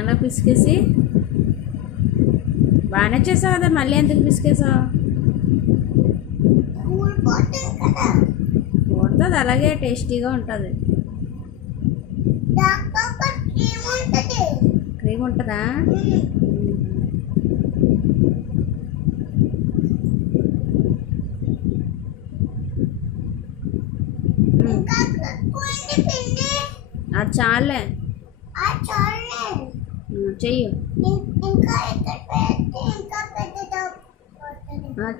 అలా పిసికేసి బాగానే చేసావు కదా, మళ్ళీ ఎందుకు పిసికేసావు? ఊడుతుంది, అలాగే టేస్టీగా ఉంటుంది. క్రీమ్ ఉంటుందా? అది చాలే, చెయ్యి.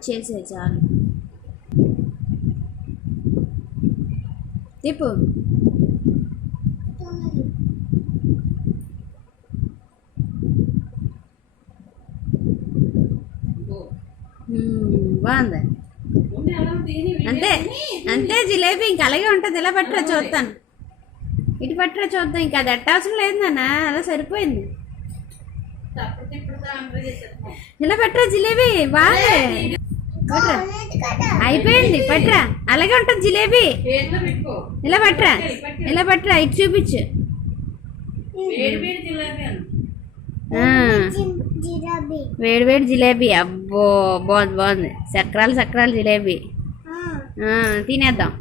చేసే చాలు. తిప్పు. బాగుంది. అంతే అంతే జిలేబీ ఇంక అలాగే ఉంటుంది. ఇలా పట్టరా చూస్తాను, ఇటు పట్టరా చూద్దాం. ఇంకా అది ఎట్ట అవసరం లేదు నాన్న, అలా సరిపోయింది. ఇలా పట్టరా జిలేబీ, బాగా పట్రా. అయిపోయింది, పట్రా. అలాగే ఉంటుంది జిలేబీ. ఇలా పట్రా, ఇలా పట్రా, ఇటు చూపించు. వేడి వేడి జిలేబీ. అబ్బో బాగుంది బాగుంది. చక్రాలు చక్రాలు జిలేబీ. తినేద్దాం,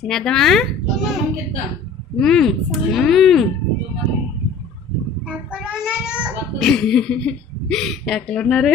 తినేద్దామా? ఎక్కడున్నారు?